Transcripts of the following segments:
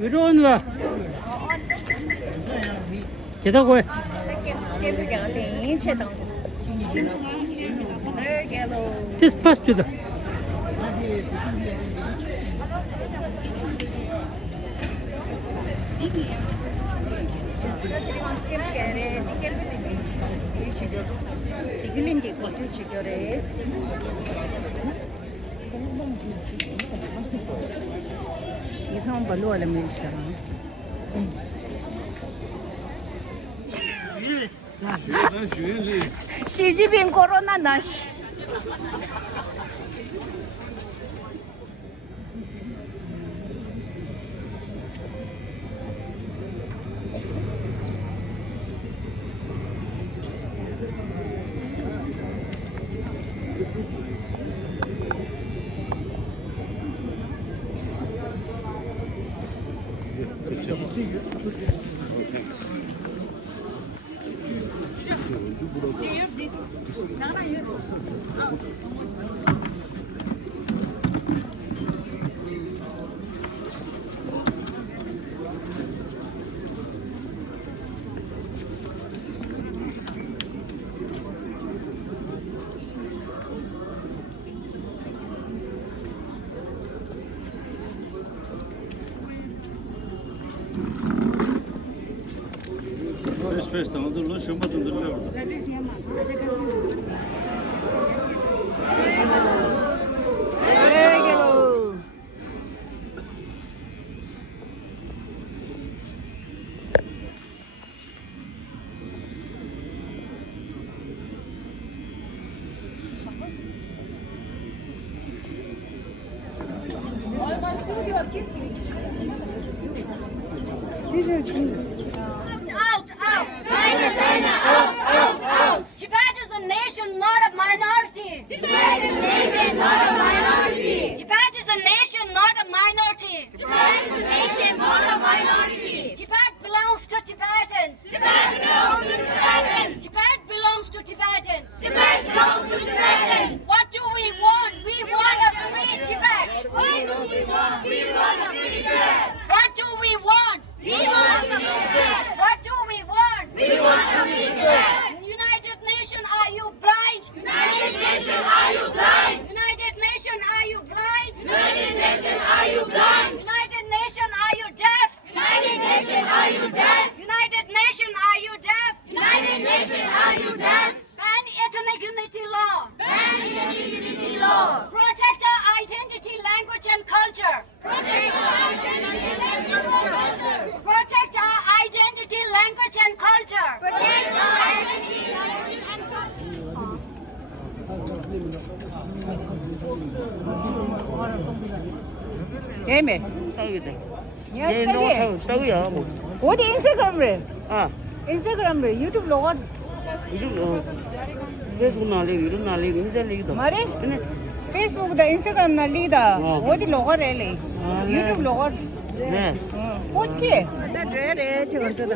이런 거. 기다고 해. Just pass to the. 이상 발로 알아 미시라. 시집인 코로나 나. Festa, mas não chama de levar. China, out. Tibet is a nation, not a minority. Tibet is a nation, not a minority. Tibet is a nation, not a minority. Tibet is a nation, not a minority. Tibet belongs to Tibetans. Tibet belongs to Tibetans. Tibet belongs to Tibetans. Tibet belongs to Tibetans. What do we want? We want a free Tibet. What do we want? We want a free Tibet. What do we want? We want a free Tibet. What do we want? We want a free Tibet. United Nations, are you blind? United Nations, are you blind? United Nations, are you blind? United Nations, are you blind? United Nations, are you deaf? United Nations, are you deaf? United Nations, are you deaf? United Nations, are you deaf? Ban ethnic unity law. Ban ethnic unity law. Protect our identity, language and culture. Protect our identity, language and culture. Protect our identity, language and culture. Protect our identity, language and culture. 예매. 딱이다. Ya 얘 está bien. 딱이야 뭐. 어디 인스타그램을? 아, 인스타그램을 유튜브 로고 이쪽 페이스북 날리기 이런 날리기 힘들리기도. 말해? 근데 페이스북다 인스타그램 날리다. 어. 어디 로고래래? 아, 네. 유튜브 로고. 네. 꽃피. 나 그래 저거 뜯어.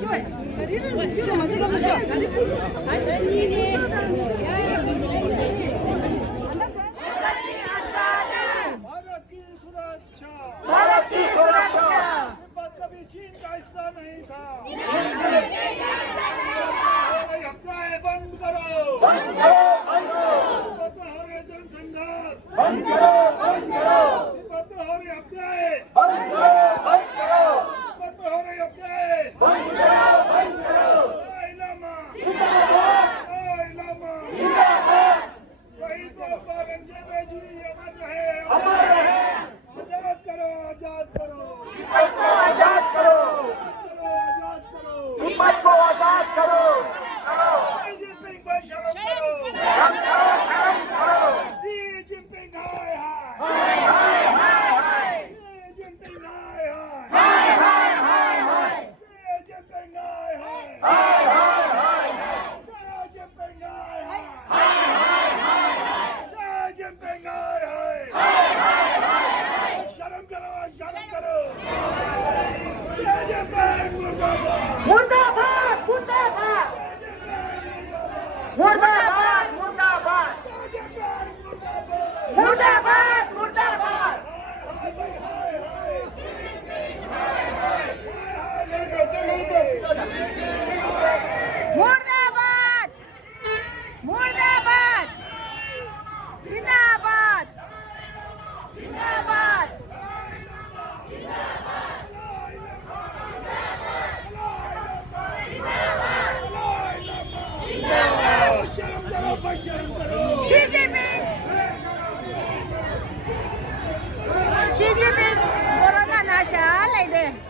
Bharat की सुरक्षा कभी चीन का हिस्सा नहीं था हत्याएं बंद करो हमारे जनसंघर्ष बंद करो हमारी हत्याएं बंद करो हमारी हत्याएं बंद करो लामा शहीदों का रंजे जी अमर रहे आजाद करो आजाद करो हिम्मत को आजाद करो शी जिनपिंग पर शर्म करो शी जिनपिंग हाय हाय मुर्दाबाद मुर्दाबाद मुर्दाबाद मुर्दाबाद जिंदाबाद जिंदाबाद 시집인 코로나 나샤 알라이데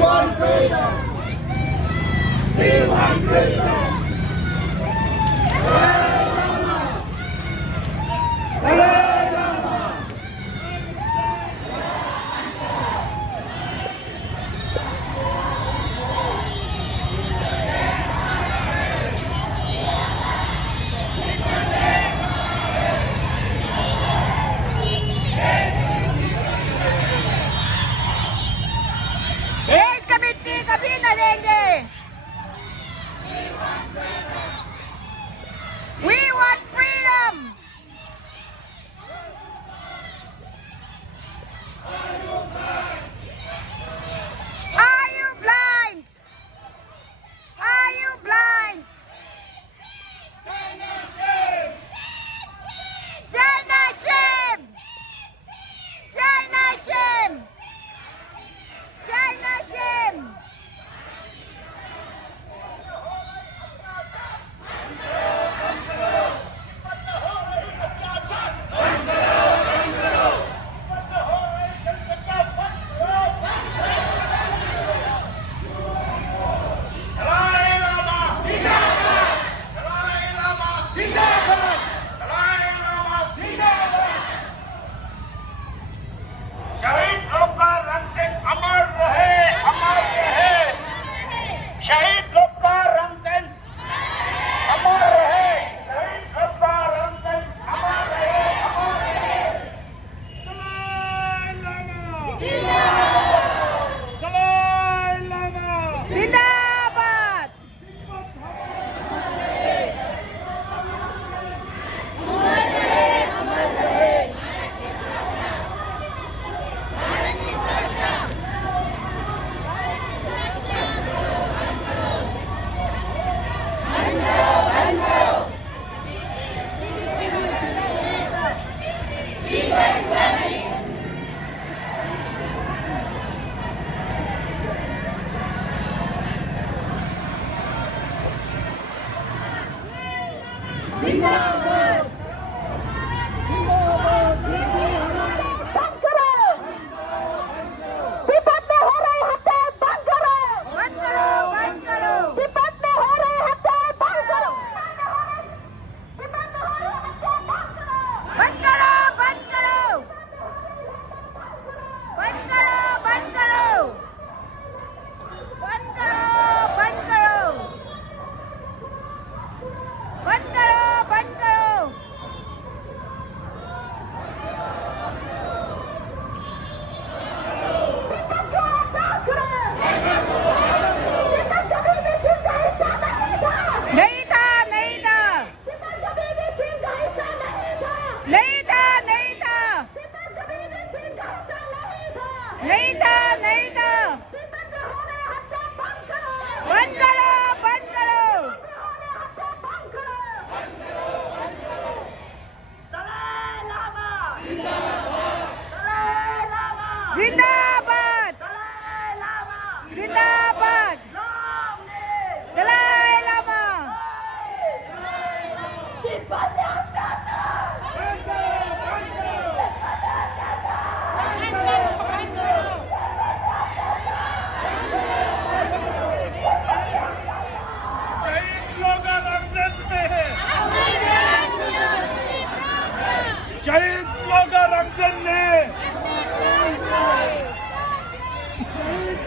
बंद करो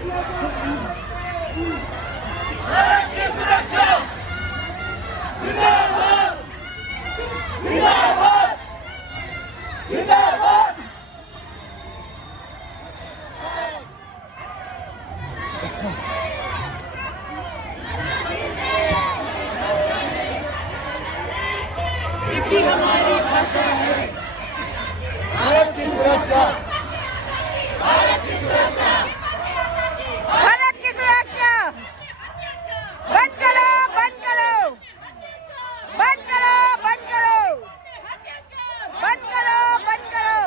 भारत की सुरक्षा जिंदाबाद जिंदाबाद जिंदाबाद हिंदी हमारी भाषा है भारत की सुरक्षा भारत की सुरक्षा भारत की सुरक्षा बंद करो बंद करो बंद करो बंद करो बंद करो बंद करो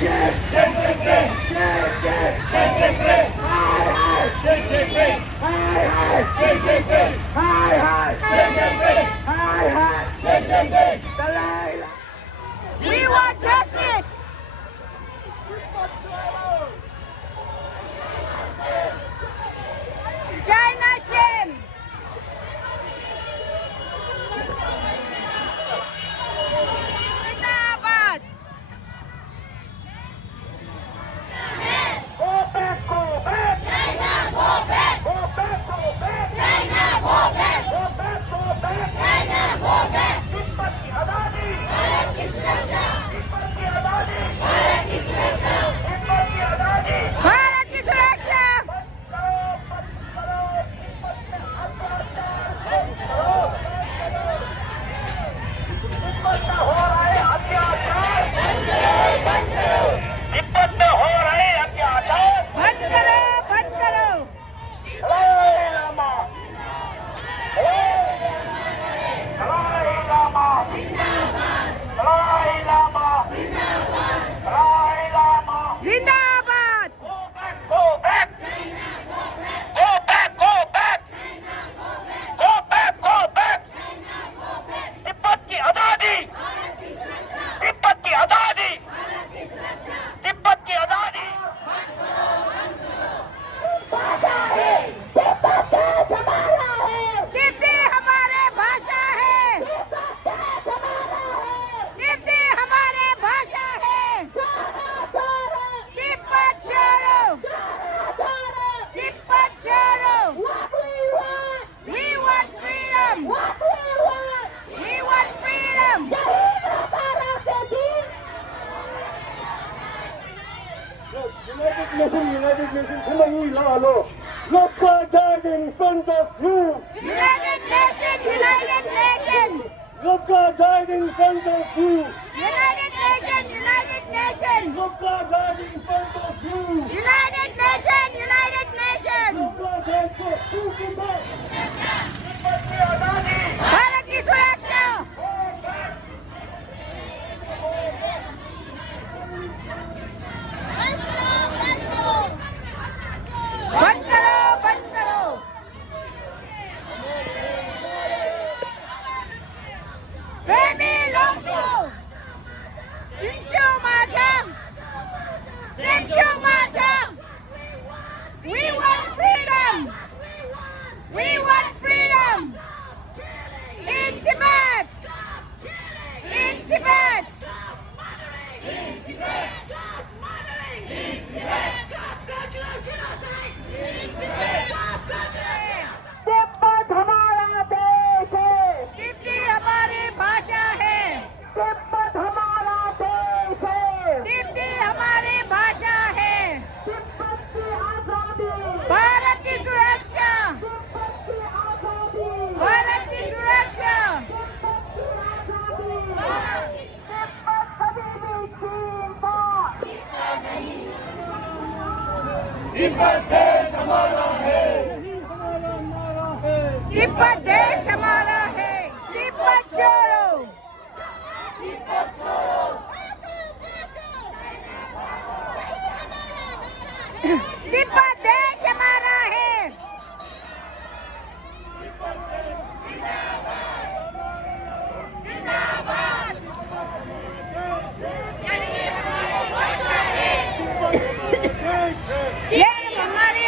We want justice. China shame. Zindabad. Go back, go back! China, go back! Go back, go back! China, go back! Go back, go back! China, go back! Tibet की आजादी! भारत की सुरक्षा! तिब्बत की आजादी! भारत की सुरक्षा! तिब्बत की आजादी! भारत की सुरक्षा. तिब्बत में हो रहे अत्याचार! बंद करो! तिब्बत में हो रहे अत्याचार! बंद करो, बंद करो. दलाई लामा! दलाई लामा! दलाई लामा! दलाई लामा! जिंदाबाद. Go back, go back! Go back, go back! Go back, go back! Tibet की आजादी! तिब्बत की आजादी! तिब्बत की आजादी! तिब्बती हमारे भाषा है. तिब्बती हमारे भाषा है. तिब्बत छोड़ो. तिब्बत छोड़ो. We want freedom. We want freedom. United Nations, come on, you lalo. Look what died in front of you. United Nations, United Nations. Look what died in front of you. United Nations, United Nations. Look what died in front of you. United Nations, United Nations. Look what died for you today. Tibet की आजादी! भारत की सुरक्षा. बंद करो, बंद करो. Baby Longso. Inshu Macham. Inshu Macham. We want freedom. We want freedom. In Tibet. In Tibet. Tibet हमारा देश है। तिब्बती हमारी भाषा है. तिब्बत हमारा देश है। तिब्बती हमारी भाषा है. तिब्बत की आजादी! भारत की सुरक्षा. तिब्बत की आजादी! भारत की सुरक्षा. तिब्बत कभी भी चीन का! तिब्बत देश हमारा है. तिब्बत छोड़ो. तिब्बत देश हमारा है. ये हमारी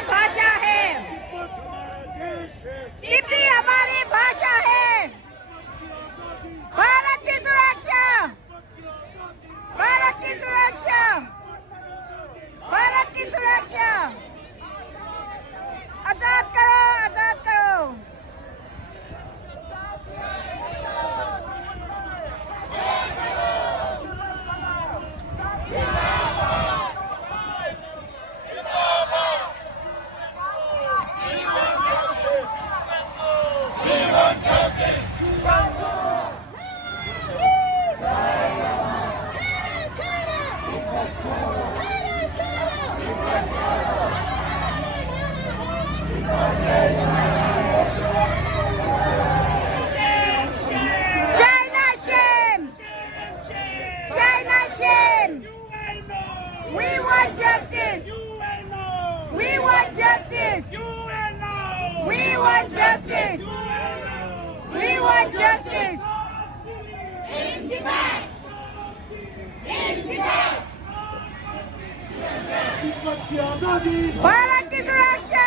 की आजादी, भारत की सुरक्षा,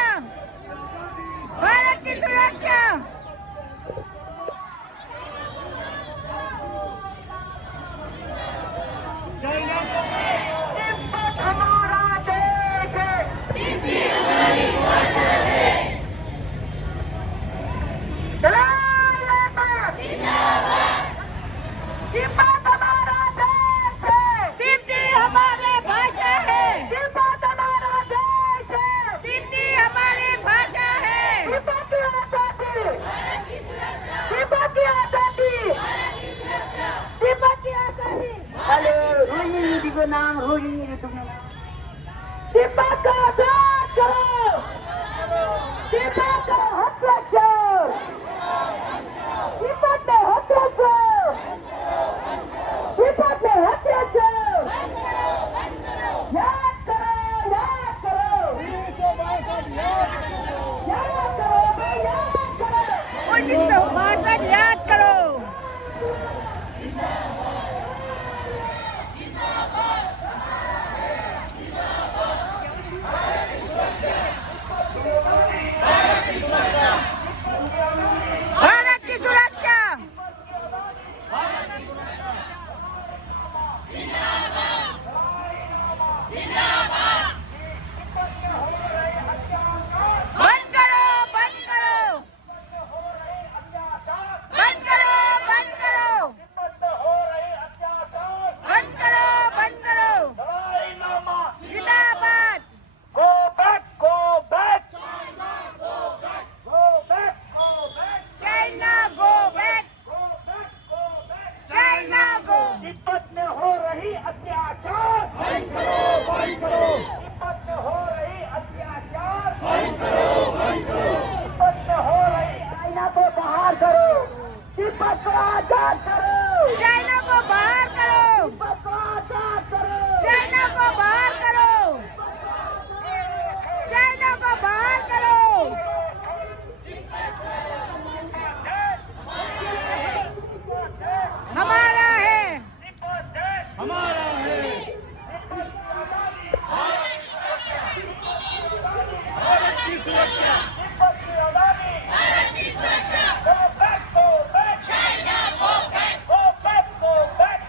भारत की सुरक्षा। चाइना को तिब्बत हमारा देश है, तिब्बत हमारा देश है, तिब्बती हमारे भाषा है, तिब्बत हमारा देश है, तिब्बती हमारी भाषा है। तिब्बत की आजादी, तिब्बत की आजादी, तिब्बत की आजादी। अरे रोहिणी जी को नाम रोहिणी जी तुमने तिब्बत का आजाद करो, तिब्बत का हत्याचार, तिब्बत में हत्याचार, तिब्बत में हत्याचार। याद करो, याद करो, याद करो, भाई याद करो। 1962 याद करो। भारत की सुरक्षा, बंद करो, बंद करो, बंद करो, बंद करो, बंद करो, बंद करो। जिंदाबाद, Go back, go back, go back, go back, go back, China go back, go back, go back. China go. तिब्बत में हो रही अत्याचार बंद करो, बंद करो। तिब्बत में हो रही अत्याचार बंद करो, बंद करो। तिब्बत में हो रही चाइना को बाहर करो, तिब्बत को आजाद करो, चाइना को बाहर करो, तिब्बत को आजाद करो, चाइना को बाहर करो, चाइना को बाहर करो। हमारा है, हमारा है। भारत की सुरक्षा, तिब्बत की आजादी, भारत की सुरक्षा। Go back, go back, China, go back, go back, go back,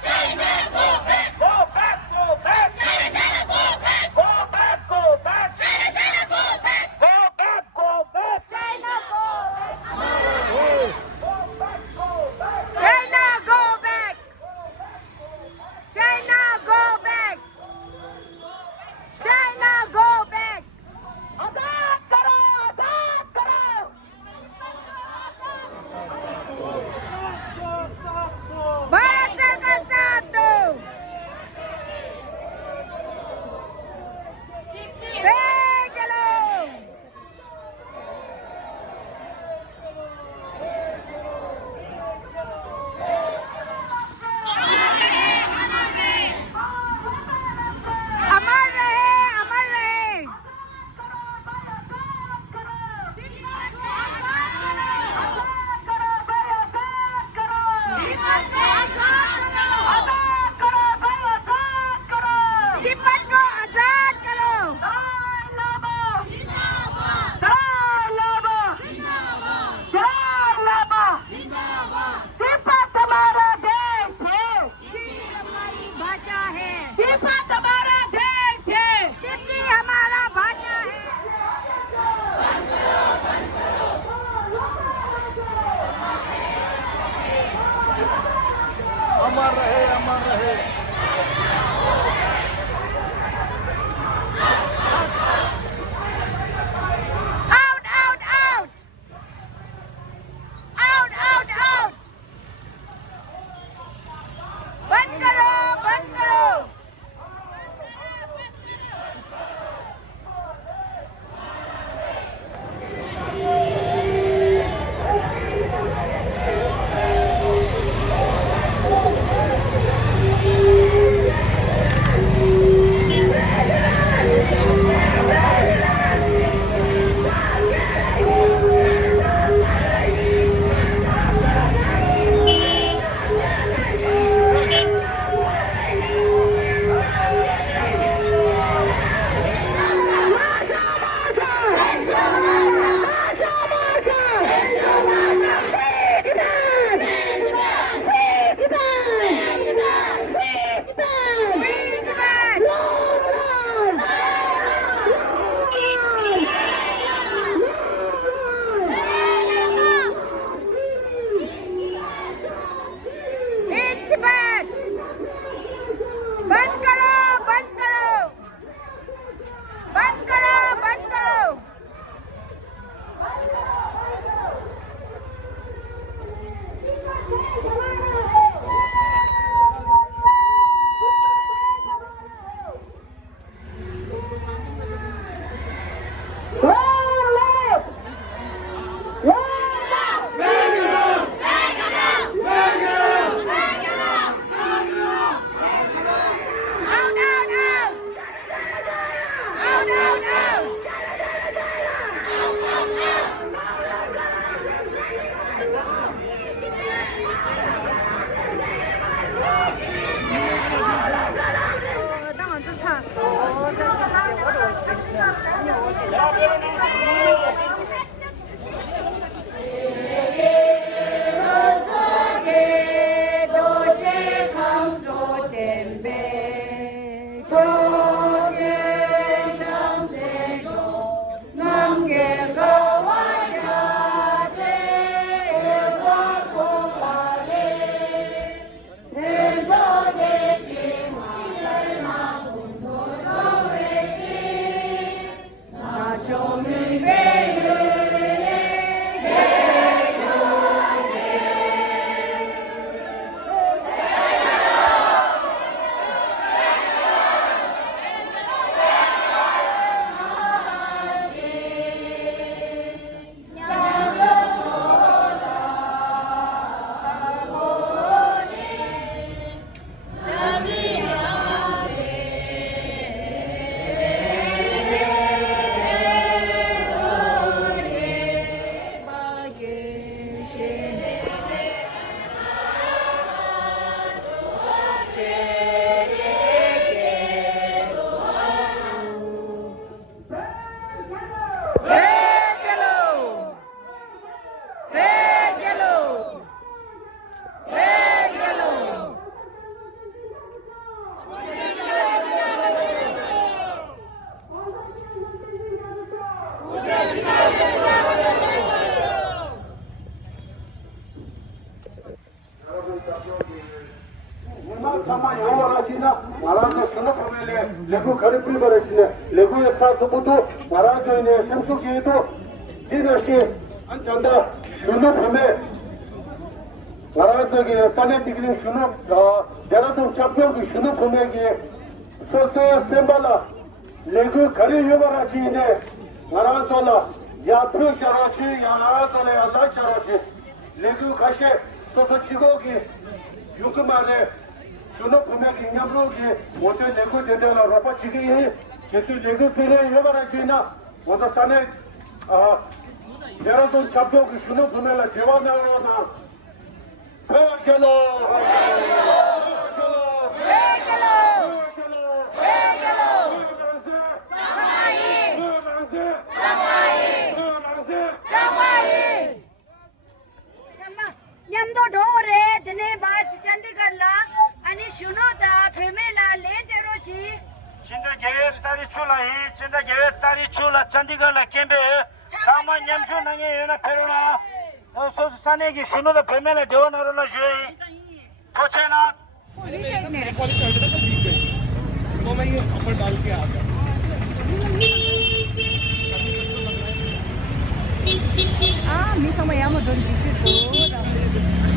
sama yawa rajina marajo shunu famele legu kharipi barachine legu etsa subutu marajo ne semsu kieto dinashi anchanda shunu fame marajo ge sane digri shunu deradun champion ge shunu fame ge so sembala legu khari yawa rajine marajo la ya pru sharachi ya marajo le allah sharachi legu khashe so chigo ge yukumare shunu phume ki nyamlo ki mote legu dede la ropa chigi ye kesu legu pere ye bara china moda sane dero ton chabdo ki shunu phume la dewa na ro na pekelo 냠도 도래 드네 바 Chandigarh ला आणि शुनो ता फेमेला लेटेरोची 진짜 게레타리 출라히 진짜 게레타리 출라 Chandigarh केंबे 사마 냠슈 나게 에나 페로나 소소 산에기 신호다 페메라 데오나로나 주이 포체나 mi sama yamo don disi to